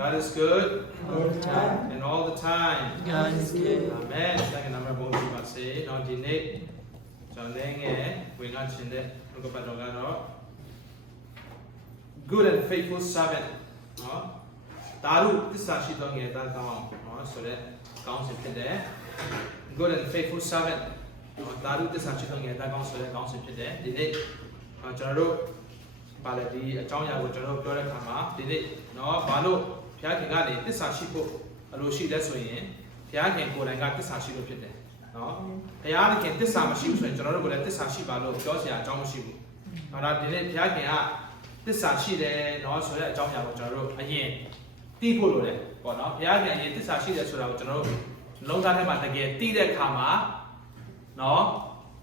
God is good all the time. and all the time. God is good. Amen. စက္ကနံပါတ်ဘုံပြပါစေ။နောက်ဒီနေ့ကျွန်တော်လည်းငယ်ဝင်လာခြင်းတဲ့ဘုကပတ်တော်ကတော့ good and faithful servant နော်ဒါရုသစ္စာရှိသောငယ်သားကောင်းအောင်နော်ဆိုတဲ့ကောင်းစဉ်ဖြစ်တယ် good and faithful servant နော်ဒါရုသစ္စာရှိသောငယ်သားကောင်းဆိုတဲ့ကောင်းစဉ်ဖြစ်တယ်ဒီနေ့အာကျွန်တော်တို့ပါလေဒီအကြောင်းအရာကိုကျွန်တော်တို့ပြောတဲ့အခါမှာဒီနေ့နော်ဘာလို့ ဘုရားခင်ကနေသစ္စာရှိဖို့အလိုရှိလဲဆိုရင်ဘုရားခင်ကိုယ်တိုင်ကသစ္စာရှိလို့ဖြစ်တယ်နော်ဘုရားခင်သစ္စာမရှိဘူးဆိုရင်ကျွန်တော်တို့ကလည်းသစ္စာရှိပါလို့ပြောစရာအကြောင်းမရှိဘူး။အဲ့ဒါဒီနေ့ဘုရားခင်ကသစ္စာရှိတယ်နော်ဆိုတဲ့အကြောင်းအရာကိုကျွန်တော်တို့အရင်သိဖို့လိုတယ်ပေါ့နော်ဘုရားခင်အရင်သစ္စာရှိတယ်ဆိုတာကိုကျွန်တော်တို့လုံးသားထဲမှာတကယ်သိတဲ့အခါမှာနော်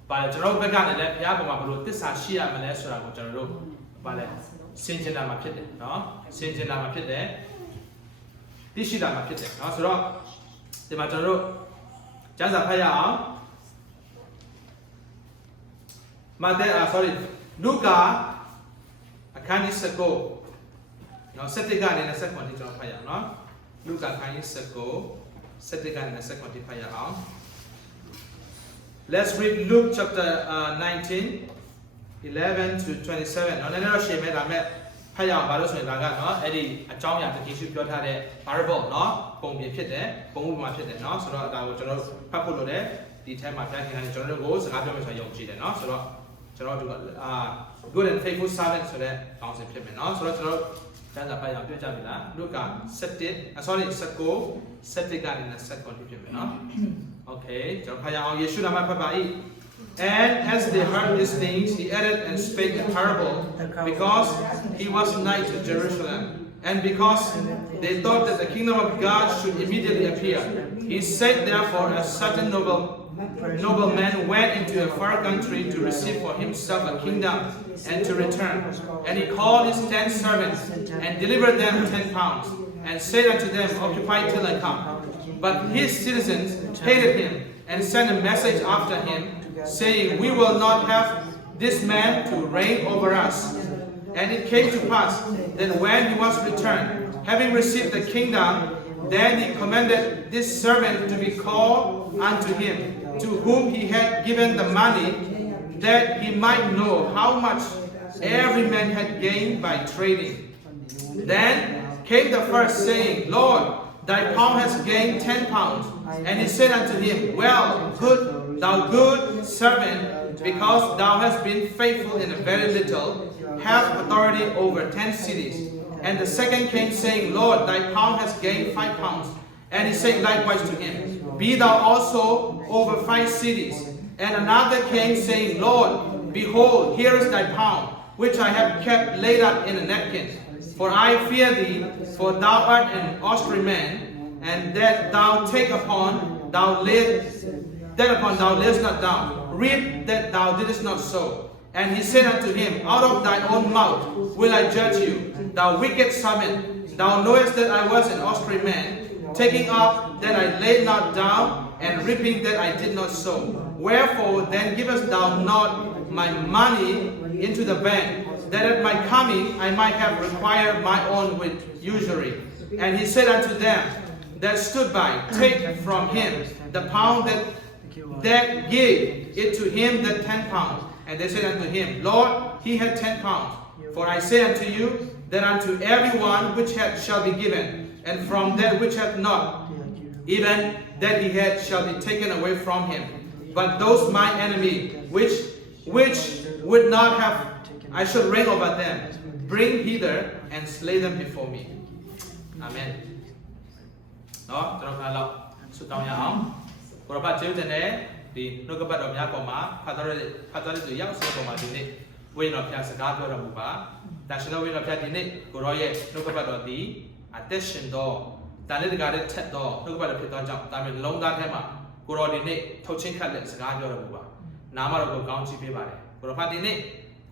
ဗာလေကျွန်တော်တို့ဘက်ကနေလည်းဘုရားပေါ်မှာဘယ်လိုသစ္စာရှိရမလဲဆိုတာကိုကျွန်တော်တို့ဗာလေစင်ကြင်တာမှာဖြစ်တယ်နော်စင်ကြင်တာမှာဖြစ်တယ် သိရှိတာမှာဖြစ်တယ်နော်ဆိုတော့ဒီမှာကျွန်တော်တို့ကျမ်းစာဖတ်ရအောင်မဿဲအာ sorry လူကာအခန်းကြီး19နော်7ကနေ20ခွန်ဒီကျွန်တော်ဖတ်ရအောင်နော်လူကာအခန်းကြီး19 7ကနေ20ခွန်ဒီဖတ်ရအောင် Let's read Luke chapter uh, 19 11 to 27เนาะနည်းနည်းတော့ရှင်းမဲ့ဒါမဲ့ ဖတ်ရအောင်ဘာလို့ဆိုရင်ဒါကနော်အဲ့ဒီအကြောင်းအရာတတိရှိပြောထားတဲ့ variable နော်ပုံပြင်ဖြစ်တယ်ပုံဥပမာဖြစ်တယ်နော်ဆိုတော့ဒါကိုကျွန်တော်တို့ဖတ်ဖို့လိုတယ်ဒီ time မှာပြန်ခင်တယ်ကျွန်တော်တို့ကိုစကားပြောမယ်ဆိုတော့ယုံကြည်တယ်နော်ဆိုတော့ကျွန်တော်တို့အာ good and faithful servant ဆိုတဲ့ခေါင်းစဉ်ဖြစ်မယ်နော်ဆိုတော့ကျွန်တော်ကျမ်းစာဖတ်ရအောင်တွေ့ကြပြီလားလူက17 sorry 19 17ကနေ29ဖြစ်မယ်နော် okay ကျွန်တော်ဖတ်ရအောင်ယေရှုနာမဖတ်ပါ၏ And as they heard these things, he added and spake a parable, because he was nigh to Jerusalem, and because they thought that the kingdom of God should immediately appear. He said, therefore, a certain noble nobleman went into a far country to receive for himself a kingdom and to return. And he called his ten servants and delivered them ten pounds, and said unto them, Occupy till I come. But his citizens hated him and sent a message after him, saying, We will not have this man to reign over us. And it came to pass that when he was returned, having received the kingdom, then he commanded this servant to be called unto him, to whom he had given the money, that he might know how much every man had gained by trading. Then came the first, saying, Lord, thy pound has gained ten pounds. And he said unto him, Well, good, thou good servant, because thou hast been faithful in a very little, have authority over ten cities. And the second came, saying, Lord, thy pound has gained five pounds. And he said likewise to him, Be thou also over five cities. And another came, saying, Lord, behold, here is thy pound, which I have kept laid up in a napkin. For I fear thee, for thou art an austerity man, and that thou take upon thou lay that upon thou layest not down. Read that thou didst not sow. And he said unto him, Out of thy own mouth will I judge you, thou wicked servant. Thou knowest that I was an man, taking up that I laid not down, and reaping that I did not sow. Wherefore then givest thou not my money into the bank, that at my coming I might have required my own with usury? And he said unto them that stood by, Take from him the pound that that gave it to him the ten pounds. And they said unto him, Lord, he had ten pounds. For I say unto you, that unto everyone which hath shall be given, and from that which hath not, even that he had shall be taken away from him. But those my enemy, which which would not have, I should reign over them, bring hither and slay them before me. Amen. No, chúng ta တော့ဆုတောင်းရအောင်ဘုရားဖကျေးဇူးတင်တယ်ဒီနှုတ်ကပတ်တော်များပေါ်မှာဖတ်တော်တဲ့ဖတ်တော်တဲ့သူရောက်စေပေါ်မှာဒီနေ့ဝိညာဉ်တော်ဖျားစကားပြောတော်မူပါဒါရှင်တော်ဝိညာဉ်တော်ဖျားဒီနေ့ကိုရောရဲ့နှုတ်ကပတ်တော်ဒီအသက်ရှင်တော်တန်လေးတကားတဲ့ထက်တော်နှုတ်ကပတ်တော်ဖြစ်သောကြောင့်ဒါမျိုးလုံးသားထဲမှာကိုရောဒီနေ့ထုတ်ချင်းခတ်တဲ့စကားပြောတော်မူပါနာမတော်ကိုကောင်းချီးပေးပါတယ်ကိုရောဖတ်ဒီနေ့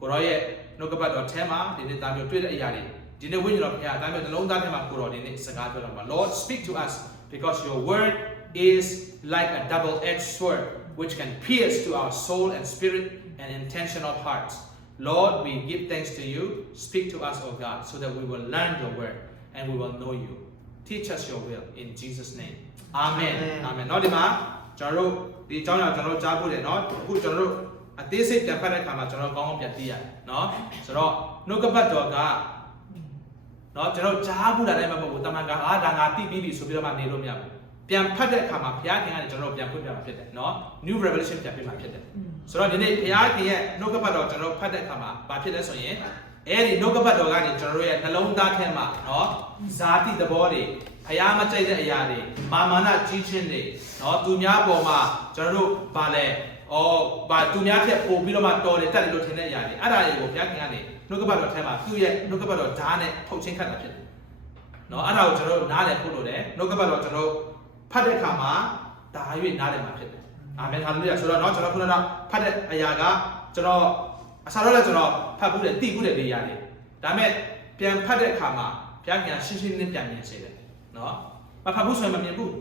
ကိုရောရဲ့နှုတ်ကပတ်တော်ထဲမှာဒီနေ့ဒါမျိုးတွေ့တဲ့အရာတွေဒီနေ့ဝိညာဉ်တော်ဖျားဒါမျိုးနှလုံးသားထဲမှာကိုရောဒီနေ့စကားပြောတော်မူပါ Lord speak to us because your word is like a double-edged sword which can pierce to our soul and spirit and intentional hearts. Lord, we give thanks to you. Speak to us, O God, so that we will learn your word and we will know you. teach us your will in Jesus name amen amen เนาะဒီမှာကျွန်တော်တို့ဒီအကြောင်းအရာကျွန်တော်တို့ကြားဖို့တယ်เนาะအခုကျွန်တော်တို့အသေးစိတ်ပြန်ဖတ်တဲ့အခါမှာကျွန်တော်ကောင်းကောင်းပြန်သိရတယ်เนาะဆိုတော့နှုတ်ကပတ်တော်ကเนาะကျွန်တော်ကြားဖို့တာလည်းမဟုတ်ဘူးတမန်ကအာဒါငါသိပြီးပြီဆိုပြီးတော့မှနေလို့မရဘူး ပြန်ဖတ်တဲ့အခါမှာဘုရားခင်ကနေကျွန်တော်တို့ပြန်ဖွင့်ပြမှာဖြစ်တယ်เนาะ new revelation ပြန်ပြမှာဖြစ်တယ် ဆိုတော့ဒီနေ့ဘုရားခင်ရဲ့နှုတ်ကပတ်တော်ကျွန်တော်တို့ဖတ်တဲ့အခါမှာဘာဖြစ်လဲဆိုရင်အဲဒီနှုတ်ကပတ်တော်ကနေကျွန်တော်တို့ရဲ့နှလုံးသားထဲမှာเนาะဇာတိသဘောတွေဘုရားမကြိုက်တဲ့အရာတွေမာမာနကြီးခြင်းတွေเนาะသူများပေါ်မှာကျွန်တော်တို့ဗာလဲဩဗာသူများဖြတ်ပို့ပြီးတော့မှတော်တယ်တက်တယ်လို့ထင်တဲ့အရာတွေအဲ့ဒါတွေကိုဘုရားခင်ကနေနှုတ်ကပတ်တော်ထဲမှာသူ့ရဲ့နှုတ်ကပတ်တော်ဓာတ်နဲ့ထုတ်ချင်းခတ်တာဖြစ်တယ်เนาะအဲ့ဒါကိုကျွန်တော်တို့နားလည်ဖို့လိုတယ်နှုတ်ကပတ်တော်ကျွန်တော်တို့ ဖတ်တဲ့အခါမှာဒါရွေးနားလည်မှာဖြစ်တယ် အာမင်ဟာလေလုယာဆိုတော့เนาะကျွန်တော်ခုနကဖတ်တဲ့အရာကကျွန်တော်အစားတော့လည်းကျွန်တော်ဖတ်ဘူးတယ်သိဘူးတယ်ဒီအရာတွေဒါပေမဲ့ပြန်ဖတ်တဲ့အခါမှာဘုရားခင်ကရှင်းရှင်းလင်းလင်းပြန်မြင်စေတယ်เนาะမဖတ်ဘူးဆိုရင်မမြင်ဘူး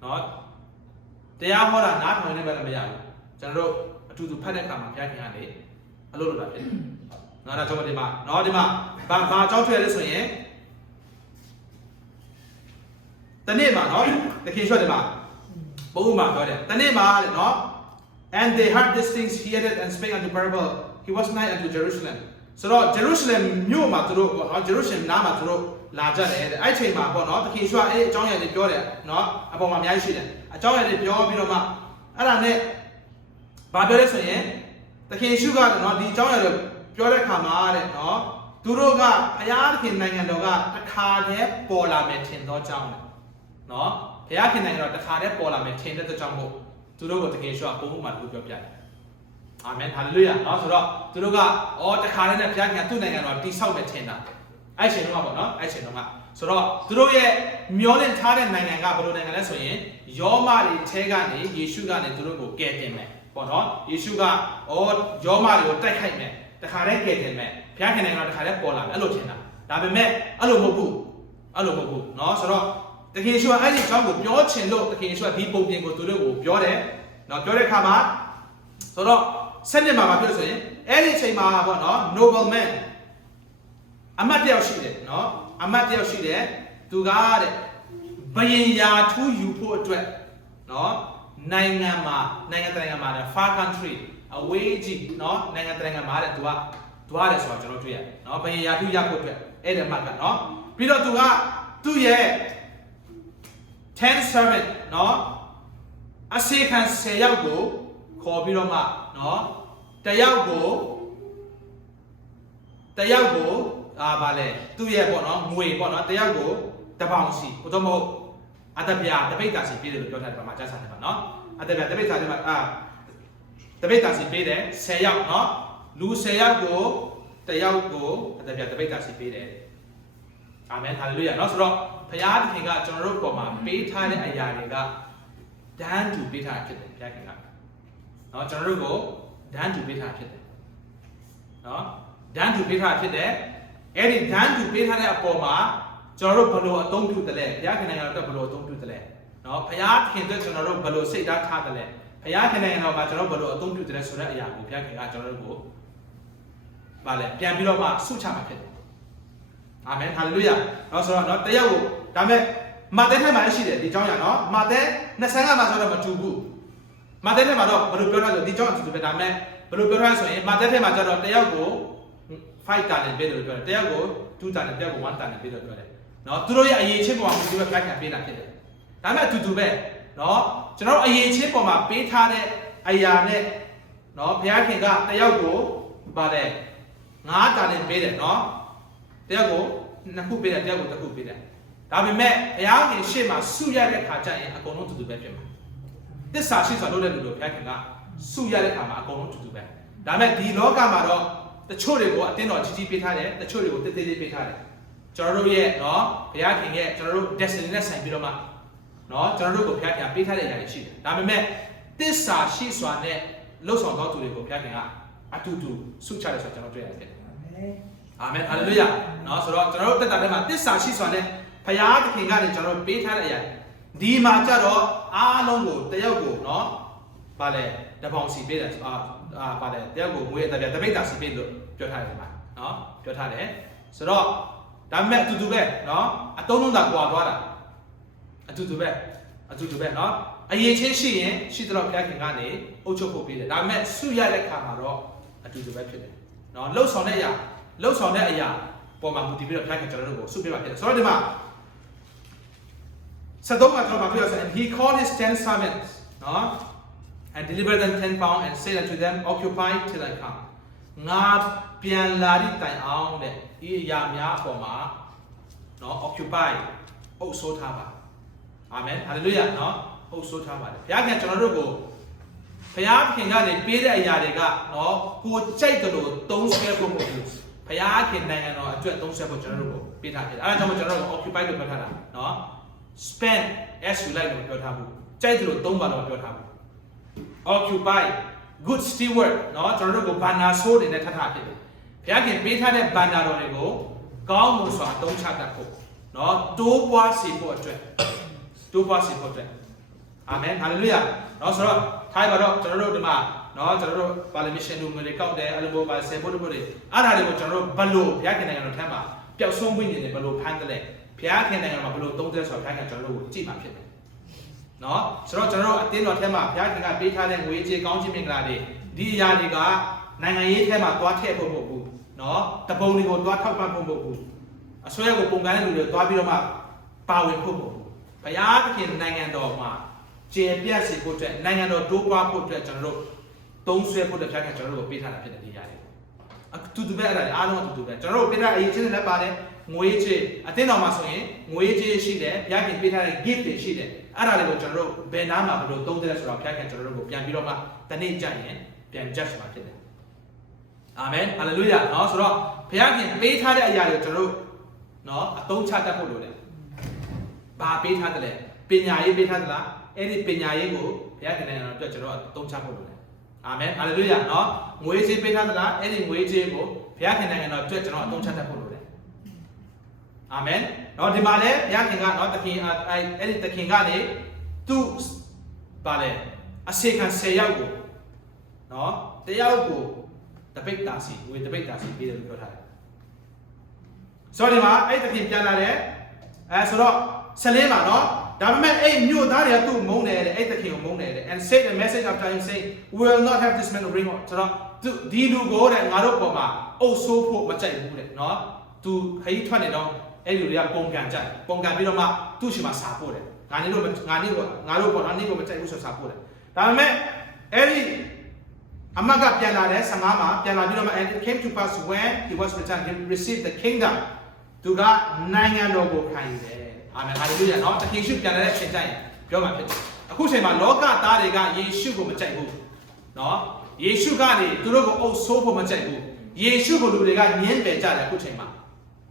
เนาะတရားဟောတာနားထောင်နေပဲလည်းမရဘူးကျွန်တော်တို့အတူတူဖတ်တဲ့အခါမှာဘုရားခင်ကနေအလုပ်လုပ်တာဖြစ်တယ်เนาะဒါကြောင့်ဒီမှာเนาะဒီမှာဘာဘာအကြောင်းထွက်ရလဲဆိုရင် တနေ့မှာနော်တခင်ရွှတ်တယ်မှာဘုဥမှာပြောတယ်တနေ့မှာတဲ့နော် and they heard these things he added and spake unto parable he was nigh unto Jerusalem ဆိုတော့ Jerusalem မြို့မှာသူတို့ပေါ့နော် Jerusalem နားမှာသူတို့လာကြတယ်တဲ့အဲ့ချိန်မှာပေါ့နော်တခင်ရွှတ်အဲ့အကြောင်းအရာတွေပြောတယ်နော်အပေါ်မှာအများကြီးရှိတယ်အကြောင်းအရာတွေပြောပြီးတော့မှအဲ့ဒါနဲ့ဘာပြောလဲဆိုရင်တခင်ရှုကနော်ဒီအကြောင်းအရာတွေပြောတဲ့ခါမှာတဲ့နော်သူတို့ကဘုရားသခင်နိုင်ငံတော်ကတစ်ခါတည်းပေါ်လာမယ်ထင်သောကြောင့် နော်ဘုရားခင်နိုင်ငံတော်တခါတည်းပေါ်လာမယ်ထင်တဲ့အတွက်ကြောင့်မို့သူတို့ကိုတကယ်ရှော့ပုံမှုမှာသူပြောပြတယ်အာမင်ဟာလေလုယာနော်ဆိုတော့သူတို့ကအော်တခါတည်းနဲ့ဘုရားခင်ကသူ့နိုင်ငံတော်တိဆောက်မယ်ထင်တာအဲ့ချိန်တော့ပေါ့နော်အဲ့ချိန်တော့ကဆိုတော့သူတို့ရဲ့မျောလင့်ထားတဲ့နိုင်ငံကဘယ်လိုနိုင်ငံလဲဆိုရင်ယောမတွေထဲကနေယေရှုကနေသူတို့ကိုကယ်တင်မယ်ပေါ့နော်ယေရှုကအော်ယောမတွေကိုတိုက်ခိုက်မယ်တခါတည်းကယ်တင်မယ်ဘုရားခင်နိုင်ငံတော်တခါတည်းပေါ်လာမယ်အဲ့လိုထင်တာဒါပေမဲ့အဲ့လိုမဟုတ်ဘူးအဲ့လိုမဟုတ်ဘူးနော်ဆိုတော့ တခင်ယေရှုကအဲ့ဒီအကြောင်းကိုပြောချင်လို့တခင်ယေရှုကဒီပုံပြင်ကိုသူတို့ကိုပြောတယ်။နော်ပြောတဲ့အခါမှာဆိုတော့ဆက်နှစ်မှာဘာဖြစ်လို့ဆိုရင်အဲ့ဒီအချိန်မှာပေါ့နော် noble man အမတ်တယောက်ရှိတယ်နော်အမတ်တယောက်ရှိတယ်သူကတဲ့ဘယင်ယာထူးယူဖို့အတွက်နော်နိုင်ငံမှာနိုင်ငံတကာနိုင်ငံမှာတဲ့ far country away ကြီးနော်နိုင်ငံတကာနိုင်ငံမှာတဲ့သူကသူရတယ်ဆိုတော့ကျွန်တော်တွေ့ရတယ်နော်ဘယင်ယာထူးရဖို့အတွက်အဲ့ဒီမှာကနော်ပြီးတော့သူကသူ့ရဲ့ 10 servant เนาะအစေခံ10ယောက်ကိုခေါ်ပြီးတော့မှเนาะတယောက်ကိုတယောက်ကိုအာဗာလဲသူ့ရဲ့ပေါ့နော်ငွေပေါ့နော်တယောက်ကိုတပေါင်စီဘုတော့မဟုတ်အတပြာတပိတ်တာစီပေးတယ်လို့ပြောထားတယ်ဗမာကျဆန်တယ်ပါနော်အတပြာတပိတ်တာစီမှာအာတပိတ်တာစီပေးတယ်10ယောက်เนาะလူ10ယောက်ကိုတယောက်ကိုအတပြာတပိတ်တာစီပေးတယ် အာမင်ဟာလေလုယာเนาะဆိုတော့ ဘုရားသခင်ကကျွန်တော်တို့ပေါ်မှာပေးထားတဲ့အရာတွေကဒန်းတူပေးထားတာဖြစ်တယ်ဘုရားခင်ကเนาะကျွန်တော်တို့ကိုဒန်းတူပေးထားတာဖြစ်တယ်เนาะဒန်းတူပေးထားတာဖြစ်တယ်အဲ့ဒီဒန်းတူပေးထားတဲ့အပေါ်မှာကျွန်တော်တို့ဘယ်လိုအသုံးပြုတယ်လဲဘုရားခင်နိုင်ငံတော်အတွက်ဘယ်လိုအသုံးပြုတယ်လဲเนาะဘုရားခင်အတွက်ကျွန်တော်တို့ဘယ်လိုစိတ်ဓာတ်ထားတယ်လဲဘုရားခင်နိုင်ငံတော်မှာကျွန်တော်တို့ဘယ်လိုအသုံးပြုတယ်လဲဆိုတဲ့အရာကိုဘုရားခင်ကကျွန်တော်တို့ကိုဗာလဲပြန်ပြီးတော့မှဆုချမှာဖြစ်တယ် အာမင်ဟာလေလုယာเนาะဆိုတော့เนาะတယောက်ကို ဒါမဲ့မာသဲထဲမှာရှိတယ်ဒီအကြောင်းညာနော်မာသဲ25မှာဆိုတော့မတူဘူးမာသဲထဲမှာတော့ဘယ်လိုပြောထားလဲဒီအကြောင်းအတူတူပဲဒါမဲ့ဘယ်လိုပြောထားလဲဆိုရင်မာသဲထဲမှာကျတော့တယောက်ကို5တာနဲ့ပေးတယ်လို့ပြောတယ်တယောက်ကို2တာနဲ့တယောက်ကို1တာနဲ့ပေးတယ်လို့ပြောတယ်နော်သူတို့ရဲ့အရေးချင်းပုံမှာသူတို့ပဲခိုက်ခံပေးတာဖြစ်တယ်ဒါမဲ့အတူတူပဲနော်ကျွန်တော်အရေးချင်းပုံမှာပေးထားတဲ့အရာနဲ့နော်ဘုရားခင်ကတယောက်ကိုပါတယ်9တာနဲ့ပေးတယ်နော်တယောက်ကိုနှစ်ခုပေးတယ်တယောက်ကိုတစ်ခုပေးတယ် ဒါပေမဲ့ဘုရားခင်ရှေ့မှာဆုရတဲ့ခါကျရင်အကုန်လုံးတူတူပဲဖြစ်မှာသစ္စာရှိစွာလုပ်တဲ့လူတို့ဘုရားခင်ကဆုရတဲ့ခါမှာအကုန်လုံးတူတူပဲဒါပေမဲ့ဒီလောကမှာတော့တချို့တွေကိုအတင်းတော်ကြီးကြီးပေးထားတယ်တချို့တွေကိုတေးသေးလေးပေးထားတယ်ကျွန်တော်တို့ရဲ့เนาะဘုရားခင်ရဲ့ကျွန်တော်တို့ destiny နဲ့ဆိုင်ပြီးတော့မှเนาะကျွန်တော်တို့ကိုဘုရားခင်ပေးထားတဲ့အရာတွေရှိတယ်ဒါပေမဲ့သစ္စာရှိစွာနဲ့လှုပ်ဆောင်သောသူတွေကိုဘုရားခင်ကအတူတူဆုချတယ်ဆိုတော့ကျွန်တော်တွေ့ရတယ် အာမင်ဟာလေလုယာเนาะဆိုတော့ကျွန်တော်တို့တက်တာထဲမှာတစ္ဆာရှိစွာနဲ့ ဖရာသခင်ကနေကျွန်တော်ပေးထားတဲ့အရာဒီမှာကြတော့အားလုံးကိုတယောက်ကိုနော်ဗာလဲတပေါင်စီပေးတယ်အာအာဗာလဲတယောက်ကိုငွေတပြတပိတ်တာစီပေးလို့ပြောထားတယ်မှာနော်ပြောထားတယ်ဆိုတော့ဒါမဲ့အတူတူပဲနော်အတုံးလုံးသာကွာသွားတာအတူတူပဲအတူတူပဲနော်အရေးချင်းရှိရင်ရှိတော့ဘုရားခင်ကနေအုပ်ချုပ်ဖို့ပေးတယ်ဒါမဲ့ဆုရတဲ့ခါမှာတော့အတူတူပဲဖြစ်တယ်နော်လှုပ်ဆောင်တဲ့အရာလှုပ်ဆောင်တဲ့အရာပေါ်မှာမူတည်ပြီးတော့ဘုရားခင်ကျွန်တော်တို့ကိုဆုပေးပါဖြစ်တယ်ဆိုတော့ဒီမှာ 73မှာတော့ဘာပြောလဲ and he called his 10 servants နော် and delivered them 10 pound and said unto them occupy till i come ငါပြန်လာတဲ့တိုင်အောင်တဲ့ဤအရာများအပေါ်မှာနော် occupy အုပ်ဆိုးထားပါအာမင် hallelujah နော်အုပ်ဆိုးထားပါတယ်ဘုရားခင်ကျွန်တော်တို့ကိုဘုရားခင်ကနေပေးတဲ့အရာတွေကနော်ကိုကြိုက်တယ်လို့သုံးဆွဲဖို့မဟုတ်ဘူးဘုရားခင်နိုင်ငံတော်အတွက်သုံးဆွဲဖို့ကျွန်တော်တို့ကိုပေးထားတယ်အဲဒါကြောင့်ကျွန်တော်တို့ occupy လို့ပြောထားတာနော် spend as you like လို့ပြောထားဘူးကြိုက်တယ်လို့သုံးပါလို့ပြောထားဘူး occupy good steward เนาะကျွန်တော်တို့ကိုဘန္နာဆိုးနေနဲ့ထပ်ထဖြစ်တယ်ဘုရားခင်ပေးထားတဲ့ဘန္နာတော်တွေကိုကောင်းမွန်စွာအသုံးချတတ်ဖို့เนาะတိုးပွားစေဖို့အတွက်တိုးပွားစေဖို့အတွက်အာမင်ဟာလေလုယာเนาะဆိုတော့ထိုင်ပါတော့ကျွန်တော်တို့ဒီမှာเนาะကျွန်တော်တို့ပါလီမရှင်လူငွေတွေကောက်တယ်အဲ့လိုမျိုးပါဆယ်ဖို့တို့တွေအဲ့ဒါတွေကိုကျွန်တော်တို့ဘလို့ဘုရားခင်နိုင်ငံတော်ထမ်းမှာပျောက်ဆုံးပြီးနေတယ်ဘလို့ဖမ်းတယ်လဲ ဘုရားခင်နိုင်ငံမှာဘလို့သုံးတယ်ဆိုတော့ဘုရားခင်ကျွန်တော်တို့ကိုကြည့်ပါဖြစ်တယ်နော်ဆိုတော့ကျွန်တော်တို့အတင်းတော်ထဲမှာဘုရားခင်ကပေးထားတဲ့ငွေကြေးကောင်းခြင်းမင်္ဂလာတွေဒီအရာတွေကနိုင်ငံရေးထဲမှာသွားထည့်ဖို့မဟုတ်ဘူးနော်တပုံတွေကိုသွားထောက်ပံ့ဖို့မဟုတ်ဘူးအစွဲကိုပုံကန်တဲ့လူတွေသွားပြီးတော့မှပါဝင်ဖို့မဟုတ်ဘူးဘုရားသခင်နိုင်ငံတော်မှာကျေပြတ်စေဖို့အတွက်နိုင်ငံတော်တိုးပွားဖို့အတွက်ကျွန်တော်တို့သုံးဆွဲဖို့အတွက်ဘုရားခင်ကျွန်တော်တို့ကိုပေးထားတာဖြစ်တဲ့ဒီအရာတွေအတူတူပဲအဲ့ဒါတွေအားလုံးအတူတူပဲကျွန်တော်တို့ပေးထားတဲ့အရေးချင်းတွေလည်းပါတယ် ငွေကြေးအတင်းတော်မှာဆိုရင်ငွေကြေးရှိတယ်ဘုရားခင်ပေးထားတဲ့ gift တွေရှိတယ်အဲ့ဒါတွေကိုကျွန်တော်တို့ဘယ်နာမှာဘယ်လိုသုံးတယ်ဆိုတော့ဘုရားခင်ကျွန်တော်တို့ကိုပြန်ပြီးတော့မှတနေ့ကြရင်ပြန် judge မှာဖြစ်တယ်အာမင်ဟာလေလုယာနော်ဆိုတော့ဘုရားခင်ပေးထားတဲ့အရာတွေကိုကျွန်တော်တို့နော်အသုံးချတတ်ဖို့လိုတယ်ဘာပေးထားတယ်လဲပညာရေးပေးထားသလားအဲ့ဒီပညာရေးကိုဘုရားခင်နဲ့ကျွန်တော်တို့ကျွန်တော်အသုံးချဖို့လိုတယ်အာမင်ဟာလေလုယာနော်ငွေကြေးပေးထားသလားအဲ့ဒီငွေကြေးကိုဘုရားခင်နိုင်ငံတော်အတွက်ကျွန်တော်အသုံးချတတ်ဖို့ အာမင်နော်ဒီမှာလည်းဘုရားခင်ကနော်တခင်အဲ့အဲ့ဒီတခင်ကနေသူ့ဗာလဲအစေခံ10ယောက်ကိုနော်တယောက်ကိုတပိတ်တာစီငွေတပိတ်တာစီပေးတယ်လို့ပြောထားတယ်ဆိုတော့ဒီမှာအဲ့တခင်ပြန်လာတယ်အဲဆိုတော့14မှာနော်ဒါပေမဲ့အဲ့မြို့သားတွေကသူ့မုန်းတယ်တဲ့အဲ့တခင်ကိုမုန်းတယ်တဲ့ and say the message after him say we will not have this man remote ဆိုတော့သူဒီလူကိုတဲ့ငါတို့ပေါ်မှာအုပ်ဆိုးဖို့မကြိုက်ဘူးတဲ့နော်သူခရီးထွက်နေတော့ အဲ့လူတွေကပုံကံကြိုက်ပုံကံပြီးတော့မှသူ့ရှိမှစာပို့တယ်ငါနေလို့ငါနေလို့ငါလို့ပေါ့ငါနေလို့မကြိုက်ဘူးဆိုစာပို့တယ်ဒါပေမဲ့အဲ့ဒီအမကပြန်လာတဲ့ဆမားမှာပြန်လာပြီးတော့မှ and it came to pass when he was returned he received the kingdom သူကနိုင်ငံတော်ကိုခံယူတယ်အာမင်ဟာလေလုယာနော်တခင်ရှုပြန်လာတဲ့အချိန်တိုင်းပြောမှာဖြစ်တယ်အခုချိန်မှာလောကသားတွေကယေရှုကိုမကြိုက်ဘူးနော်ယေရှုကနေသူတို့ကိုအုပ်ဆိုးဖို့မကြိုက်ဘူးယေရှုကိုလူတွေကညှင်းပယ်ကြတယ်အခုချိန်မှာ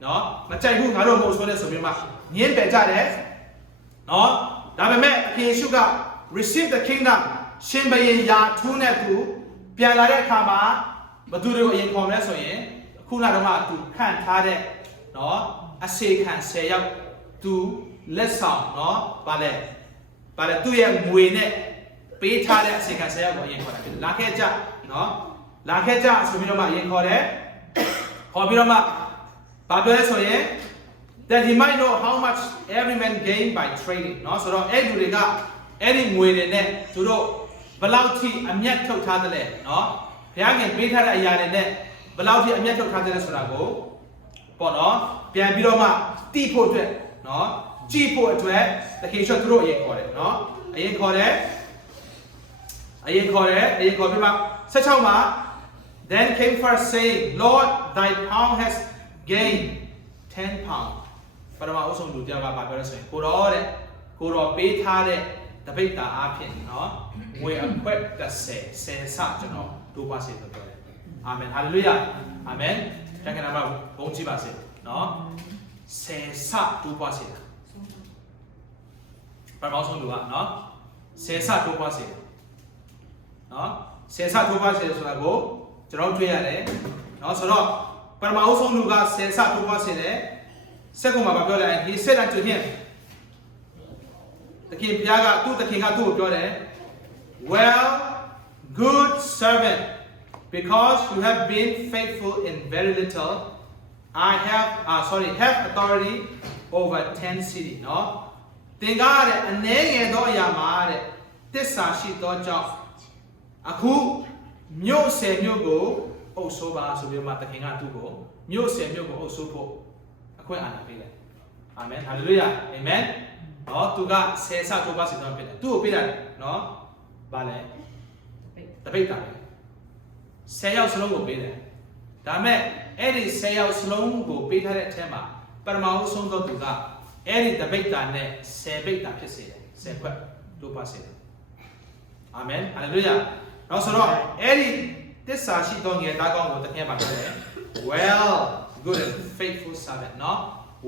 နော်မကြိုက်ဘူးငါတို့မဟုတ်ဆိုတဲ့ဆိုပြီးမှညင်းပယ်ကြတယ်နော်ဒါပေမဲ့အခင်ယေရှုက receive the kingdom ရှင်ဘရင်ယာထူးနဲ့သူပြန်လာတဲ့အခါမှာဘသူတွေကိုအရင်ခေါ်မလဲဆိုရင်ခုနကတော့ကသူခန့်ထားတဲ့နော်အစေခံ10ယောက်သူလက်ဆောင်နော်ဗာလဲဗာလဲသူ့ရဲ့ငွေနဲ့ပေးထားတဲ့အစေခံ10ယောက်ကိုအရင်ခေါ်တာဖြစ်တယ်လာခဲ့ကြနော်လာခဲ့ကြဆိုပြီးတော့မှအရင်ခေါ်တယ်ခေါ်ပြီးတော့မှ ဘာပြောလဲဆိုရင် that he might know how much every man gain by trading เนาะဆိုတော့အဲ့ဒီတွေကအဲ့ဒီငွေတွေနဲ့သူတို့ဘယ်လောက်ထိအမျက်ထုတ်ထားတယ်လဲเนาะဘုရားခင်ပေးထားတဲ့အရာတွေနဲ့ဘယ်လောက်ထိအမျက်ထုတ်ထားတယ်လဲဆိုတာကိုပေါ့เนาะပြန်ပြီးတော့မှတိဖို့အတွက်เนาะကြည့်ဖို့အတွက်တခင်ရှော့သူတို့အရင်ခေါ်တယ်เนาะအရင်ခေါ်တယ်အရင်ခေါ်တယ်အရင်ခေါ်ပြီးမှ16မှာ Then came first saying, Lord, thy pound has gained 10 pound. ပထမအဆုံးလူတယောက်ကပြောလဲဆိုရင်ကိုတော်တဲ့ကိုတော်ပေးထားတဲ့တပိတ်တာအဖြစ်နော်ငွေအခွက်30ဆယ်ဆကျွန်တော်တိုးပါစေလို့ပြောတယ်။အာမင်ဟာလေလုယာ။အာမင်။တကယ်တော့ဘုန်းကြီးပါစေနော်ဆယ်ဆတိုးပါစေတာပထမဆုံးလူကနော်ဆယ်ဆတိုးပါစေနော်ဆယ်ဆတိုးပါစေဆိုတာကိုကျွန်တော်တွေ့ရတယ်နော်ဆိုတော့ ပထမအဆုံးလူကဆယ်ဆတိုးပါစေတယ်စက္ကုမှာပြောတယ် he said unto him တခင်ဘုရားကသူ့တခင်ကသူ့ကိုပြောတယ် well good servant because you have been faithful in very little I have ah sorry have authority over 10 city เนาะသင်ကားတဲ့အနည်းငယ်သောအရာမှာတဲ့တစ္ဆာရှိသောကြောင့်အခုမြို့ဆယ်မြို့ကို အုပ်ဆိုးပါဆိုပြီးတော့မှသခင်ကသူ့ကိုမြို့ဆယ်မြို့ကိုအုပ်ဆိုးဖို့အခွင့်အာဏာပေးလိုက်အာမင်ဟာလေလုယာအာမင်နော်သူကဆယ်ဆတိုးပါစီတော့ဖြစ်တယ်သူ့ကိုပေးတာနော်ဘာလဲတပိတ်တာဆယ်ယောက်စလုံးကိုပေးတယ်ဒါမဲ့အဲ့ဒီဆယ်ယောက်စလုံးကိုပေးထားတဲ့အထက်မှာပရမအုပ်ဆုံးသောသူကအဲ့ဒီတပိတ်တာနဲ့ဆယ်ပိတ်တာဖြစ်စေတယ်ဆယ်ခွက်တိုးပါစေတယ်အာမင်ဟာလေလုယာနော်ဆိုတော့အဲ့ဒီ တစ္ဆာရှိသောငယ်သားကောင်းကိုတခင်ပါပြောတယ် well good and faithful servant เนาะ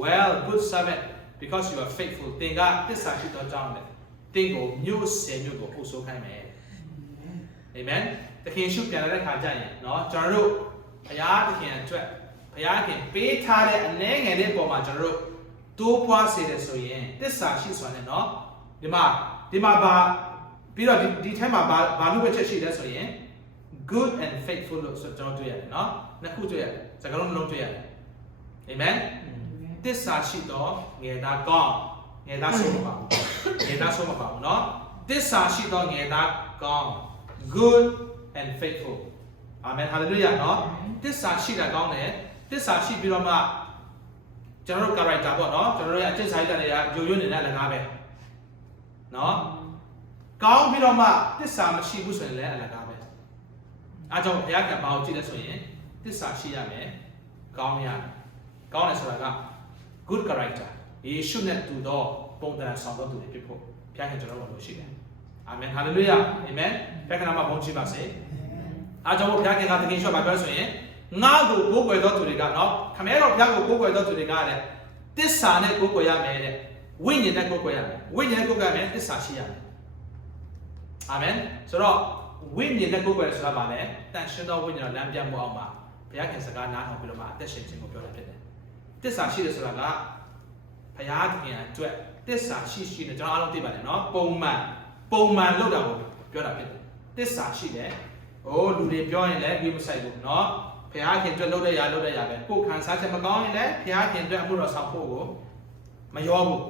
well good servant because you are faithful သင်ကတစ္ဆာရှိသောကြောင့်လေသင်ကိုမြို့ဆယ်မြို့ကိုအုပ်ဆိုးခိုင်းမယ်အာမင်တခင်ရှုပြန်လာတဲ့ခါကျရင်เนาะကျွန်တော်တို့ဘုရားသခင်အတွက်ဘုရားခင်ပေးထားတဲ့အနည်းငယ်တဲ့အပေါ်မှာကျွန်တော်တို့တိုးပွားစေတယ်ဆိုရင်တစ္ဆာရှိစွာနဲ့เนาะဒီမှာဒီမှာပါ ပြီးတော့ဒီဒီထဲမှာဘာဘာလို့ပဲချက်ရှိလဲဆိုရင် good and faithful လို့ဆိုကျွန်တော်တွေ့ရတယ်เนาะနှစ်ခုတွေ့ရတယ်စကားလုံးနှလုံးတွေ့ရတယ်အာမင်တစ္ဆာရှိသောငယ်သားကောင်းငယ်သားဆုံးမပါဘူးငယ်သားဆုံးမပါဘူးเนาะတစ္ဆာရှိသောငယ်သားကောင်း good and faithful အာမင်ဟာလေလုယာเนาะတစ္ဆာရှိတာကောင်းတယ်တစ္ဆာရှိပြီးတော့မှကျွန်တော်တို့ character ပေါ့เนาะကျွန်တော်တို့ရဲ့အကျင့်စာရိတ္တတွေကယိုယွနေတဲ့လည်းကားပဲเนาะ ကောင်းပြီးတော့မှတစ္ဆာမရှိဘူးဆိုရင်လည်းအလကားပဲ ဲ အားကြောင့်ဘုရားကဘာကိုကြည့်လဲဆိုရင်တစ္ဆာရှိရမယ်ကောင်းရမယ်ကောင်းတယ်ဆိုတာက good character ယေရှုနဲ့တူသောပုံသဏ္ဍာန်ဆောင်သောသူတွေဖြစ်ဖို့ဘုရားခင်ကျွန်တော်တို့လို့ရှိတယ်အာမင်ဟာလေလုယာအာမင်ဘုရားကနာမဘုန်းကြီးပါစေအားကြောင့်ဘုရားခင်ကသခင်ရှော့ပါပြောဆိုရင်ငါ့ကိုကိုးကွယ်သောသူတွေကနော်ခမဲတော်ဘုရားကိုကိုးကွယ်သောသူတွေကလည်းတစ္ဆာနဲ့ကိုးကွယ်ရမယ်တဲ့ဝိညာဉ်နဲ့ကိုးကွယ်ရမယ်ဝိညာဉ်နဲ့ကိုးကွယ်ရမယ်တစ္ဆာရှိရမယ်အာမင်ဆိုတော့ ဝိညာဉ်နဲ့ကိုယ်ကွယ်ဆိုတာပါလေတန်ရှင်းသောဝိညာဉ်တော်လမ်းပြမှုအောင်မှာဘုရားခင်စကားနားထောင်ပြီးတော့မှအသက်ရှင်ခြင်းကိုပြောတာဖြစ်တယ်တစ္ဆာရှိတယ်ဆိုတာကဘုရားခင်အတွက်တစ္ဆာရှိရှိတယ်ကျွန်တော်အားလုံးသိပါတယ်နော်ပုံမှန်ပုံမှန်လုပ်တာကိုပြောတာဖြစ်တယ်တစ္ဆာရှိတယ်အိုးလူတွေပြောရင်လည်းပြီးမဆိုင်ဘူးနော်ဘုရားခင်အတွက်လုပ်တဲ့ຢာလုပ်တဲ့ຢာပဲကိုယ်ခံစားချက်မကောင်းရင်လည်းဘုရားခင်အတွက်အမှုတော်ဆောင်ဖို့ကိုမရောဘူး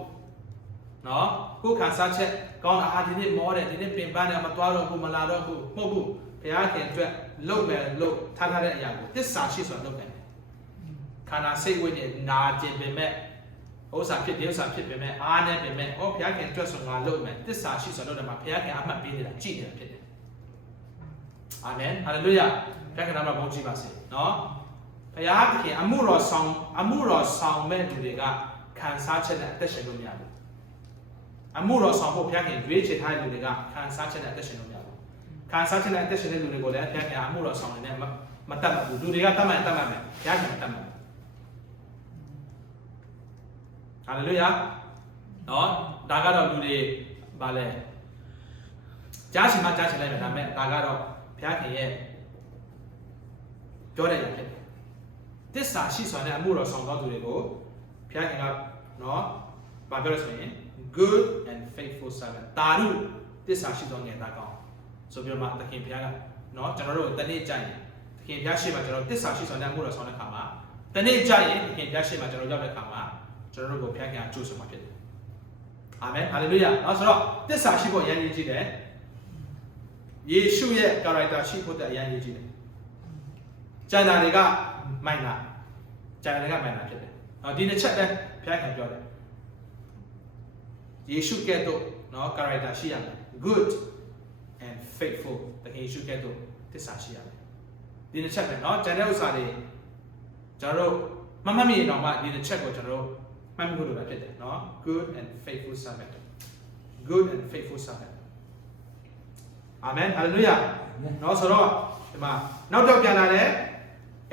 နော်ကိုယ်ခံစားချက်ကောင်းတာအာဒီနေ့မောတယ်ဒီနေ့ပင်ပန်းတယ်မသွားတော့ဘူးမလာတော့ဘူးမဟုတ်ဘူးဘုရားခင်အတွက်လုပ်မယ်လို့ထားထားတဲ့အရာကိုတစ္ဆာရှိဆိုတာလုပ်တယ်ခန္ဓာစိတ်ဝိညာဉ်နာကျင်ပင်မဲ့ဥစ္စာဖြစ်တယ်ဥစ္စာဖြစ်ပင်မဲ့အားနဲ့ပင်မဲ့ဟောဘုရားခင်အတွက်ဆိုငါလုပ်မယ်တစ္ဆာရှိဆိုတာလုပ်တယ်မှာဘုရားခင်အမှတ်ပေးနေတာကြည့်နေတာဖြစ်တယ်အာမင်ဟာလေလုယာဘုရားခင်နာမဘုန်းကြီးပါစေနော်ဘုရားခင်အမှုတော်ဆောင်အမှုတော်ဆောင်မဲ့သူတွေကခံစားချက်နဲ့အသက်ရှင်လို့မရဘူး အမှုတော်ဆောင်ဖို့ဘုရားခင်ရွေးချယ်ထားတဲ့လူတွေကခံစားချက်နဲ့အသက်ရှင်လို့မရဘူးခံစားချက်နဲ့အသက်ရှင်တဲ့လူတွေကိုလည်းဘုရားခင်အမှုတော်ဆောင်နေနဲ့မမတတ်မှဘူးလူတွေကတတ်မှန်တတ်မှန်မယ်ဘုရားခင်မတတ်မှန်ဘူးဟာလေလုယာနော်ဒါကတော့လူတွေဗာလဲကြားချင်မှကြားချင်လိုက်မယ်ဒါပေမဲ့ဒါကတော့ဘုရားခင်ရဲ့ပြောတဲ့ရဖြစ်တယ်တစ္ဆာရှိစွာနဲ့အမှုတော်ဆောင်သောသူတွေကိုဘုရားခင်ကနော်ဗာပြောရဆိုရင် good and faithful servant တာရုတစ္ဆာရှိသောငယ်သားကောင်းဆိုပြီးတော့မှသခင်ဘုရားကเนาะကျွန်တော်တို့တနေ့ကြိုက်ရင်သခင်ဘုရားရှိမှကျွန်တော်တစ္ဆာရှိစွာနဲ့မှုတော်ဆောင်တဲ့ခါမှာတနေ့ကြိုက်ရင်သခင်ဘုရားရှိမှကျွန်တော်ရောက်တဲ့ခါမှာကျွန်တော်တို့ကိုဘုရားခင်ကကြိုးဆိုမှာဖြစ်တယ်အာမင်ဟာလေလုယာเนาะဆိုတော့တစ္ဆာရှိဖို့အရင်ကြီးကြည့်တယ်ယေရှုရဲ့ character ရှိဖို့တဲ့အရင်ကြီးကြည့်တယ်ကျန်တာတွေကမိုင်နာကျန်တာတွေကမိုင်နာဖြစ်တယ်เนาะဒီတစ်ချက်ပဲဘုရားခင်ပြောတယ် ယေရှုကဲ့သို့เนาะ character ရှိရမယ် good and faithful တကယ်ယေရှုကဲ့သို့သစ္စာရှိရမယ်ဒီတစ်ချက်ပဲเนาะကျန်တဲ့ဥစ္စာတွေကျွန်တော်တို့မမတ်မိရင်တော့မှဒီတစ်ချက်ကိုကျွန်တော်တို့မှတ်မိဖို့လိုတာဖြစ်တယ်เนาะ good and faithful servant good and faithful servant အာမင်ဟာလေလုယာเนาะဆိုတော့ဒီမှာနောက်တော့ပြန်လာတယ်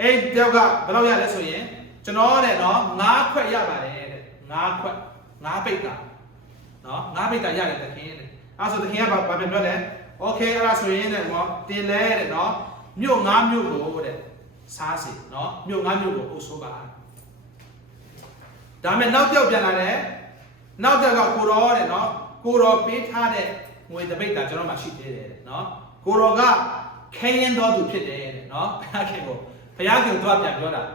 အဲ့တယောက်ကဘယ်လောက်ရလဲဆိုရင်ကျွန်တော်တဲ့เนาะ၅ခွက်ရပါတယ်တဲ့၅ခွက်၅ပိတ်တာ နော်ငါးပိတ်တာရတယ်တခင်တဲ့အဲဆိုတခင်ကဘာဘာပြန်ပြောလဲโอเคအဲ့ဒါဆိုရင်တဲ့နော်တင်လဲတဲ့နော်မြို့ငါးမြို့ကိုတဲ့စားစီနော်မြို့ငါးမြို့ကိုအုပ်ဆိုးပါဒါမဲ့နောက်ပြောက်ပြန်လာတယ်နောက်ပြောက်ကကိုတော်တဲ့နော်ကိုတော်ပေးထားတဲ့ငွေတပိတ်တာကျွန်တော်မှရှိသေးတယ်တဲ့နော်ကိုတော်ကခဲရင်တော်သူဖြစ်တယ်တဲ့နော်ဘုရားခင်ကိုဘုရားခင်ကပြန်ပြောတာဘ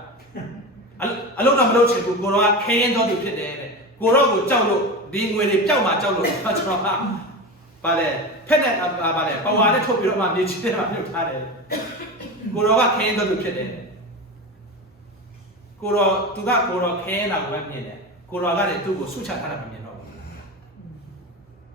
အအလုံးတော့မလုပ်ချင်ဘူးကိုတော့ခဲရင်တော်သူဖြစ်တယ်တဲ့ကိုတော့ကိုကြောက်လို့ ဒီငွေတွေပျောက်မှကြောက်လို့ကျွန်တော်ကဗာလဲဖက်နဲ့ဗာလဲပဝါနဲ့ထုတ်ပြီးတော့မှမြေကြီးထဲမှာမြုပ်ထားတယ်ကိုတော်ကခင်းတယ်လို့ဖြစ်တယ်ကိုတော်သူကကိုတော်ခင်းတာကိုပဲမြင်တယ်ကိုတော်ကလည်းသူ့ကိုဆုချထားတာမမြင်တော့ဘူး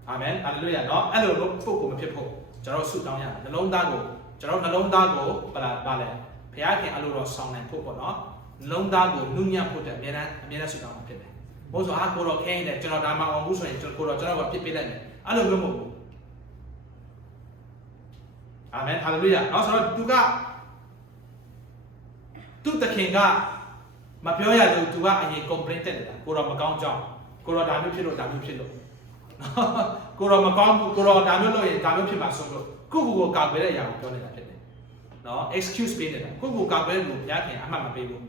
အာမင်ဟာလေလုယာနော်အဲ့လိုပုဂ္ဂိုလ်မဖြစ်ဖို့ကျွန်တော်ဆုတောင်းရနှလုံးသားကိုကျွန်တော်နှလုံးသားကိုဗာဗာလဲဘုရားခင်အလိုတော်ဆောင်နိုင်ဖို့ပေါ့နော်နှလုံးသားကိုနှုတ်ညံ့ဖို့တဲ့အများအားအများအားဆုတောင်းမှာဖြစ်တယ် ဘို့ဆိုဟာကိုတော့ခဲနေတယ်ကျွန်တော်ဒါမှအောင်ဘူးဆိုရင်ကျွန်တော်ကိုတော့ကျွန်တော်ကပြစ်ပေးလိုက်မယ်။အဲ့လိုမျိုးမဟုတ်ဘူး။အာမင်ဟာလေလုယာ။နောက်ဆိုတော့သူကသူ့တခင်ကမပြောရလို့သူကအရင် complaint တက်နေတာကိုတော့မကောင်းကြောင်းကိုတော့ဒါမျိုးဖြစ်လို့ဒါမျိုးဖြစ်လို့နော်ကိုတော့မကောင်းဘူးကိုတော့ဒါမျိုးလုပ်ရင်ဒါမျိုးဖြစ်မှာဆုံးလို့ကိုကိုကိုကာကွယ်တဲ့အရာကိုပြောနေတာဖြစ်တယ်။နော် excuse ပေးနေတာကိုကိုကာကွယ်လို့ဘုရားခင်အမှတ်မပေးဘူး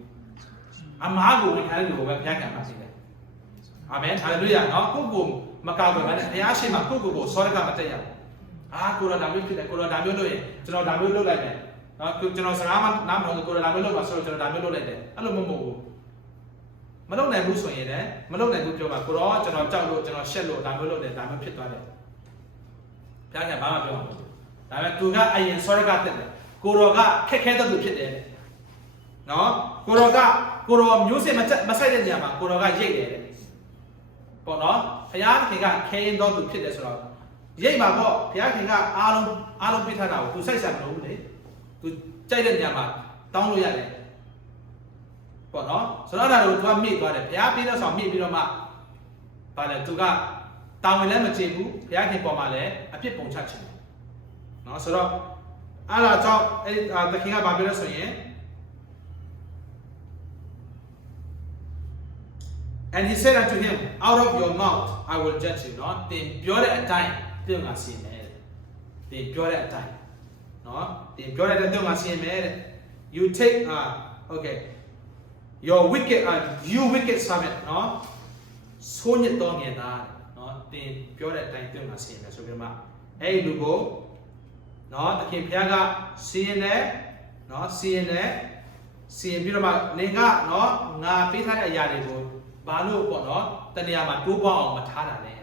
။အမားကိုဝန်ခံတဲ့လူကိုပဲဘုရားကံပါစေတယ်။ အာမင်ဟာလေလုယာနော်ကိုကိုမကောက်ဘူးမနဲ့ဘုရားရှိခိုးကိုကိုကိုစောရကမတက်ရဘူး။အာကိုရောဒါမျိုးဖြစ်တယ်ကိုရောဒါမျိုးလုပ်ရင်ကျွန်တော်ဒါမျိုးလုပ်လိုက်မယ်။နော်ကိုကျွန်တော်စကားမှနားမလို့ကိုရောဒါမျိုးလုပ်ပါဆိုတော့ကျွန်တော်ဒါမျိုးလုပ်လိုက်တယ်။အဲ့လိုမဟုတ်ဘူး။မလုပ်နိုင်ဘူးဆိုရင်လည်းမလုပ်နိုင်ဘူးပြောပါကိုရောကျွန်တော်ကြောက်လို့ကျွန်တော်ရှက်လို့ဒါမျိုးလုပ်တယ်ဒါမျိုးဖြစ်သွားတယ်။ဘုရားကဘာမှပြောမှာမဟုတ်ဘူး။ဒါပေမဲ့သူကအရင်စောရကတက်တယ်။ကိုရောကခက်ခဲတဲ့သူဖြစ်တယ်တဲ့။နော်ကိုတော်ကကိုတော်မျိုးစင်မချက်မဆိုင်တဲ့နေရာမှာကိုတော်ကရိတ်တယ်တဲ့ ပေါ့နော်ဘုရားခင်ကခဲရင်တော်သူဖြစ်တယ်ဆိုတော့ရိတ်မှာပေါ့ဘုရားခင်ကအားလုံးအားလုံးပြထားတာကိုသူစိုက်ဆက်မလို့ဘူးလေသူကြိုက်တဲ့နေရာမှာတောင်းလို့ရတယ်ပေါ့နော်ဆိုတော့အဲ့ဒါကိုသူကမိသွားတယ်ဘုရားပေးတဲ့ဆောင်မိပြီးတော့မှဗာလေသူကတာဝန်လည်းမချေဘူးဘုရားခင်ပေါ်မှာလည်းအပြစ်ပုံချချင်တယ်နော်ဆိုတော့အဲ့ဒါကြောင့်အဲ့ဒီသခင်ကဗာပြောလဲဆိုရင် And he said unto him, Out of your mouth I will judge you. နော်တင်ပြောတဲ့အတိုင်းပြုငါစီရင်မယ်တဲ့တင်ပြောတဲ့အတိုင်းနော်တင်ပြောတဲ့အတိုင်းပြုငါစီရင်မယ်တဲ့ You take uh okay your wicked uh you wicked servant နော်ဆိုးညစ်တော်ငယ်သားနော်တင်ပြောတဲ့အတိုင်းပြုငါစီရင်မယ်ဆိုပြီးမှအဲ့ဒီလူကိုနော်သခင်ဖျားကစီရင်တယ်နော်စီရင်တယ်စီရင်ပြီးတော့မှနေကနော်ငါပေးထားတဲ့အရာတွေကို ဘာလို့ပေါ့နော်တနေရာမှာတိုးပေါအောင်မထားတာလဲ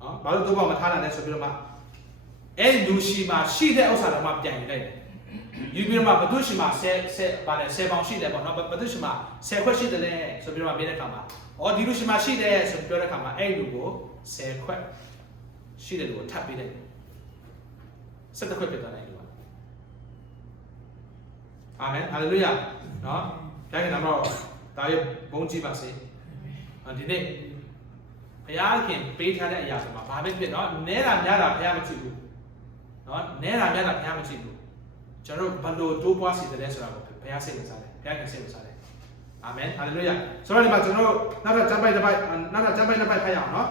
နော်ဘာလို့တိုးပေါအောင်မထားတာလဲဆိုပြီးတော့မှအဲ့လူရှိမှာရှိတဲ့ဥစ္စာတော့မှပြန်ယူလိုက်တယ်ယူပြီးတော့မှဘသူရှိမှာ10 10ပါလဲ10ပေါင်ရှိတယ်ပေါ့နော်ဘသူရှိမှာ10ခွက်ရှိတယ်လဲဆိုပြီးတော့မှပြောတဲ့အခါမှာအော်ဒီလူရှိမှာရှိတယ်ဆိုပြောတဲ့အခါမှာအဲ့လူကို10ခွက်ရှိတဲ့လူကိုထပ်ပေးတယ်7ခွက်ပြတ်သွားတယ်လူကအာမင်ဟာလေလုယာနော် ဘုရားခင်နာမတော်ဒါရဘုန်းကြီးပါစေဒီနေ့ဘုရားခင်ပေးထားတဲ့အရာဆိုမှာဘာပဲဖြစ်နော်နဲတာများတာဘုရားမကြည့်ဘူးနော်နဲတာများတာဘုရားမကြည့်ဘူးကျွန်တော်ဘယ်လိုတိုးပွားစေတယ်ဆိုတာကိုဘုရားစိတ်ဝင်စားတယ်ဘုရားခင်စိတ်ဝင်စားတယ်အာမင်ဟာလေလုယာဆိုတော့ဒီမှာကျွန်တော်တို့နောက်တော့ကျမ်းပိုက်တစ်ပိုက်နောက်တော့ကျမ်းပိုက်တစ်ပိုက်ဖတ်ရအောင်နော်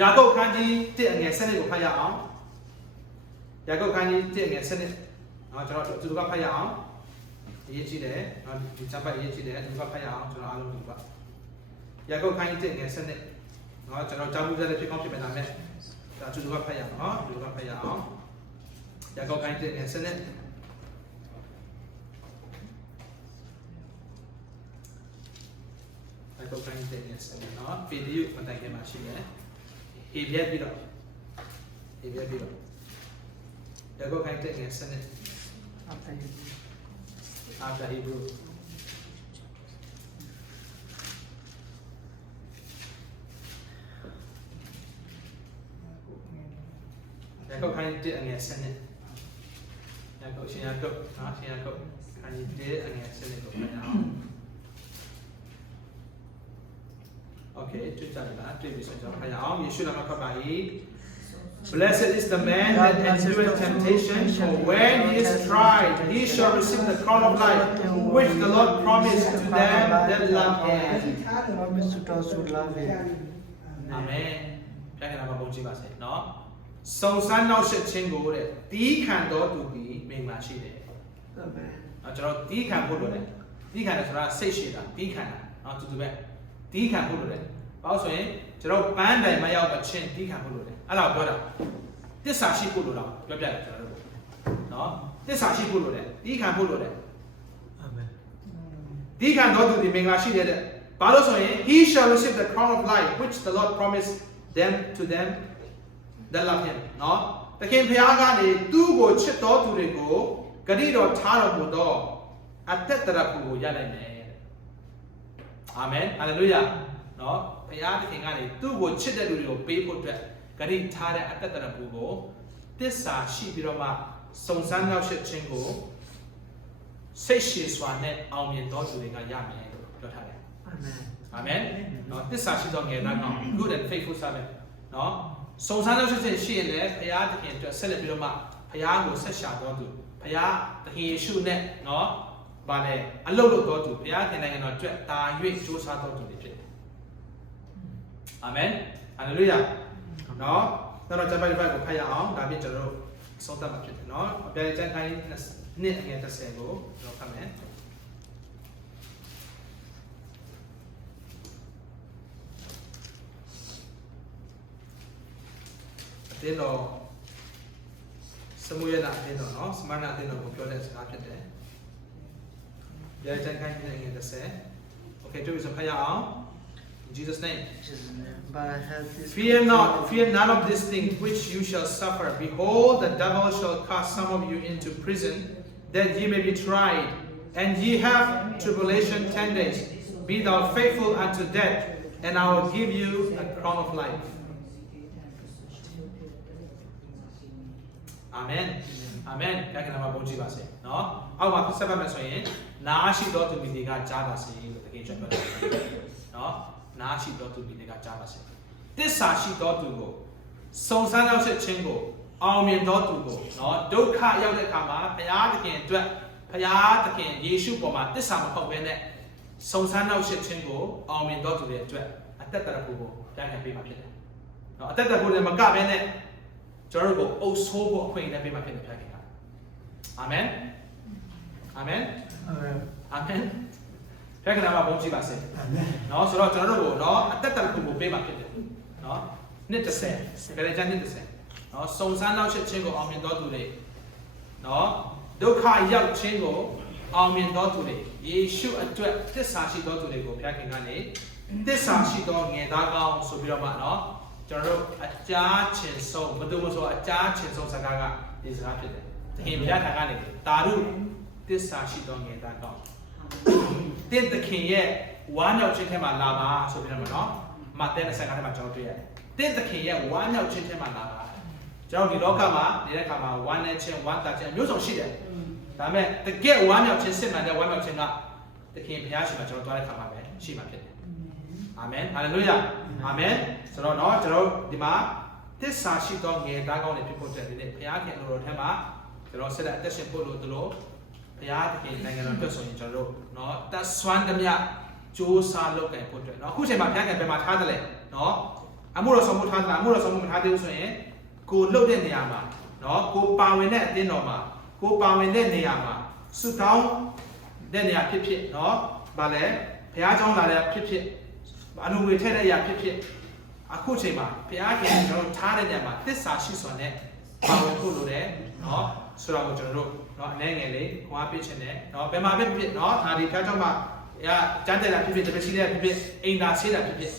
ယာကုပ်ခန်းကြီး1အငယ်7ကိုဖတ်ရအောင်ယာကုပ်ခန်းကြီး1အငယ်7နော်ကျွန်တော်သူတို့ကဖတ်ရအောင်အ ရေးကြည့်တယ်နော်ဒီချပတ်ရေးကြည့်တယ်ဒီဘက်ဖတ်ရအောင်ကျွန်တော်အားလုံးဒီဘက်ရကုတ်ခိုင်းတဲ့ငယ်စနစ်နော်ကျွန်တော်ကြောက်မှုကြတဲ့ဖြစ်ကောင်းဖြစ်မယ်ဒါမဲ့ဒါကျွန်တော်ဘက်ဖတ်ရအောင်နော်ဒီဘက်ဖတ်ရအောင်ရကုတ်ခိုင်းတဲ့ငယ်စနစ်ရကုတ်ခိုင်းတဲ့ငယ်စနစ်နော်ဗီဒီယိုမတိုင်ခင်မှာရှိတယ်အေးပြက်ပြီးတော့အေးပြက်ပြီးတော့ရကုတ်ခိုင်းတဲ့ငယ်စနစ်အဖိုင် after Hebrew. Nhà cậu khai tiết anh nghe sen này. Nhà cậu xin nhà cậu, đó, xin nhà cậu khai tiết anh nghe sen này cậu khai nào. Ok, chúng ta đã tuyên bị cho khai nào. Yeshua là các bạn Blessed is the man that endureth temptation, for when he is tried, he shall receive the crown of life, which the Lord promised to them that love him. Promise to those who love him. Amen. ဘုရားကနာမဘုန်းကြီးပါစေနော်။စုံစမ်းနောက်ဆက်ခြင်းကိုတဲ့တီးခံတော်သူပြီးမိန်မရှိတယ် Amen. ။နော်ကျွန်တော်တီးခံဖို့လိုတယ်။တီးခံတယ်ဆိုတာစိတ်ရှိတာတီးခံတာနော်တူတူပဲ။တီးခံဖို့လိုတယ်။ဘာလို့ဆိုရင် ကျွန်တော်ပန်းတိုင်မရောက်မချင်းတီးခံဖို့လိုတယ်အဲ့ဒါကိုပြောတာတစ္ဆာရှိဖို့လိုတာပြောပြတယ်ကျွန်တော်တို့နော်တစ္ဆာရှိဖို့လိုတယ်တီးခံဖို့လိုတယ်အာမင်တီးခံတော်သူဒီမင်္ဂလာရှိတယ်တဲ့ဘာလို့ဆိုရင် he shall receive the crown of life which the lord promised them to them that love him နော်တခင်ဖျားကနေသူ့ကိုချစ်တော်သူတွေကိုဂတိတော်ထားတော်မူသောအသက်တရဖူကိုရလိုက်မယ်အာမင်ဟာလေလုယာနော် ဘုရားသခင်ကနေသူ့ကိုချစ်တဲ့လူတွေကိုပေးဖို့အတွက်ဂရိထားတဲ့အတ္တတရဘူးကိုတစ္ဆာရှိပြီးတော့မှစုံစမ်းနောက်ရှစ်ခြင်းကိုစိတ်ရှည်စွာနဲ့အောင်မြင်တော်သူတွေကရမယ်လို့ပြောထားတယ်။အာမင်။အာမင်။နော်တစ္ဆာရှိသောငယ်သားကောင် good and faithful servant နော်စုံစမ်းနောက်ရှစ်ခြင်းရှိရင်လည်းဘုရားသခင်အတွက်ဆက်လက်ပြီးတော့မှဘုရားကိုဆက်ရှာတော်သူဘုရားသခင်ယေရှုနဲ့နော်ဗာလဲအလုတ်လုတ်တော်သူဘုရားခင်နိုင်ငံတော်အတွက်တာ၍စူးစမ်းတော်သူတွေဖြစ်တယ် အာမင်ဟာလေလုယာနော်တော့ကျွန်တော်ဂျပန်ဘက်ကိုဖတ်ရအောင်ဒါပြင်ကျွန်တော်တို့ဆုံးသတ်မှာဖြစ်တယ်နော်အပြည့်ကျန်ခိုင်းနှစ်အငယ်30ကိုကျွန်တော်ဖတ်မယ်အတင်းတော်စမွေရနာအတင်းတော်နော်စမနာအတင်းတော်ကိုပြောတဲ့စကားဖြစ်တယ်။ရဲချန်ခိုင်းနေငယ်30 Okay တို့စဖတ်ရအောင် In Jesus' name. Fear not, fear none of these things which you shall suffer. Behold, the devil shall cast some of you into prison, that ye may be tried, and ye have tribulation ten days. Be thou faithful unto death, and I will give you a crown of life. Amen. Amen. No? နားရှိသောသူပြည်ကကြားပါစေ။တစ္ဆာရှိသောသူကိုစုံစမ်းရောက်ချက်ခြင်းကိုအောင်မြင်သောသူကိုနော်ဒုက္ခရောက်တဲ့အခါမှာဘုရားသခင်အတွက်ဘုရားသခင်ယေရှုပေါ်မှာတစ္ဆာမဟုတ်ဘဲနဲ့စုံစမ်းရောက်ချက်ခြင်းကိုအောင်မြင်သောသူတွေအတွက်အသက်တရဖို့ကိုပြန်ခံပေးမှာဖြစ်တယ်။နော်အသက်တရဖို့လည်းမကဘဲနဲ့ကျွန်တော်တို့ကိုအုပ်ဆိုးဖို့အခွင့်အရေးပေးမှာဖြစ်တယ်ဘုရားခင်ဗျာ။အာမင်။အာမင်။အာမင်။ ဖခင်ကမှာဘုန်းကြီးပါစေနော်ဆိုတော့ကျွန်တော်တို့ကိုနော်အသက်တန်ခုကိုပေးမှာဖြစ်တယ်နော်နှစ်30ဘယ်လဲကျန်နှစ်30နော်စုံစမ်းနောက်ချက်ချင်းကိုအောင်မြင်တော်သူတွေနော်ဒုက္ခရောက်ခြင်းကိုအောင်မြင်တော်သူတွေယေရှုအတွက်တစ္ဆာရှိတော်သူတွေကိုဖခင်ကနေတစ္ဆာရှိတော်ငယ်သားကောင်းဆိုပြီးတော့မှနော်ကျွန်တော်တို့အကြာချင်ဆုံးဘယ်သူမှဆိုအကြာချင်ဆုံးစကားကဒီစကားဖြစ်တယ်။သခင်ဘုရားထာကနေတာရုတစ္ဆာရှိတော်ငယ်သားကောင်း တင့်သခင်ရဲ့ဝမ်းမြောက်ခြင်းထဲမှာလာပါဆိုပြီးတော့မနော်။မဿဲ20ခါထဲမှာကျွန်တော်တွေ့ရတယ်။တင့်သခင်ရဲ့ဝမ်းမြောက်ခြင်းထဲမှာလာပါ။ကျွန်တော်ဒီလောကမှာနေတဲ့အခါမှာဝမ်းနဲ့ခြင်းဝမ်းသာခြင်းအမျိုးစုံရှိတယ်။ဒါပေမဲ့တကယ်ဝမ်းမြောက်ခြင်းစစ်မှန်တဲ့ဝမ်းမြောက်ခြင်းကသခင်ဘုရားရှိခိုးကျွန်တော်တွားတဲ့အခါမှာပဲရှိမှာဖြစ်တယ်။ အာမင်ဟာလေလုယာအာမင်ဆိုတော့เนาะကျွန်တော်တို့ဒီမှာတစ္ဆာရှိသောငယ်သားကောင်းတွေဖြစ်ဖို့အတွက်ဒီနေ့ဘုရားခင်လိုတော်ထဲမှာကျွန်တော်ဆက်လက်အသက်ရှင်ဖို့လို့တို့လို့ဘု ရားသခင်နိုင်ငံတော်အတွက်ဆိုရင်ကျွန်တော်တို့เนาะတတ်ဆွမ်းသမျှစူးစမ်းလုပ်ကင်ဖို့အတွက်เนาะအခုချိန်မှာဘုရားခင်ဘယ်မှာထားတယ်လဲเนาะအမှုတော်ဆောင်မှုထားတာအမှုတော်ဆောင်မှုမထားသေးဘူးဆိုရင်ကိုလှုပ်တဲ့နေရာမှာเนาะကိုပါဝင်တဲ့အတင်းတော်မှာကိုပါဝင်တဲ့နေရာမှာဆုတောင်းတဲ့နေရာဖြစ်ဖြစ်เนาะဗာလဲဘုရားကျောင်းလာတဲ့ဖြစ်ဖြစ် အလုံးငွေထည့်တဲ့အရာဖြစ်ဖြစ်အခုချိန်မှာဘုရားခင်ကျွန်တော်တို့ထားတဲ့နေရာမှာသစ္စာရှိစွာနဲ့ပါဝင်ဖို့လိုတယ်เนาะ ဆိုတော့ကျွန်တော်တို့เนาะအနေငယ်လေးခွာပေးခြင်းနဲ့เนาะဘယ်မှာဖြစ်ဖြစ်เนาะဒါဒီဖျားကြောင့်မှရကျန်းတဲ့တာဖြစ်ဖြစ်တပည့်စီတဲ့ဖြစ်ဖြစ်အိမ်သာဆေးတာဖြစ်ဖြစ်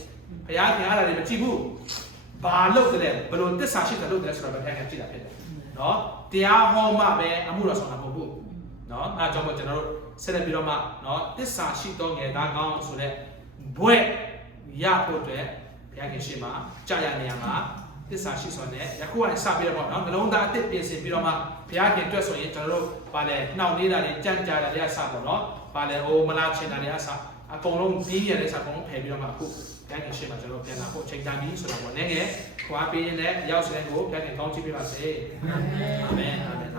ဘုရားခင်အားလည်းမကြည့်ဘူးဘာလုပ်တယ်လဲဘယ်လိုသစ္စာရှိတယ်လုပ်တယ်လဲဆိုတော့ဘုရားခင်ကြည့်တာဖြစ်တယ်เนาะတရားဟောမှပဲအမှုတော်ဆောင်တာမဟုတ်ဘူးเนาะအဲဒါကြောင့်မို့ကျွန်တော်တို့ဆက်လက်ပြီးတော့မှเนาะသစ္စာရှိသောငယ်သားကောင်းဆိုတဲ့ဘွဲ့ ရဖို့အတွက်ဘုရားခင်ရှေ့မှာကြာရနေရမှာ သစ္စာရှိစွာနဲ့ယခုကနေစပြီးတော့ပေါ့နော်နှလုံးသားအသစ်ပြင်ဆင်ပြီးတော့မှဘုရားခင်အတွက်ဆိုရင်ကျွန်တော်တို့ဗာလဲနှောင့်နေတာတွေကြံ့ကြာတာတွေအစပေါ့နော်ဗာလဲဟိုမလားချင်တာတွေအစအကုန်လုံးပြီးရတဲ့စအကုန်လုံးဖယ်ပြီးတော့မှအခုဘုရားခင်ရှေ့မှာကျွန်တော်တို့ပြန်လာဖို့ချိန်တန်ပြီဆိုတော့ပေါ့နည်းငယ်ခွာပေးရင်းနဲ့ရောက်စတဲ့ကိုဘုရားခင်ကောင်းချီးပေးပါစေအာမင်အာမင်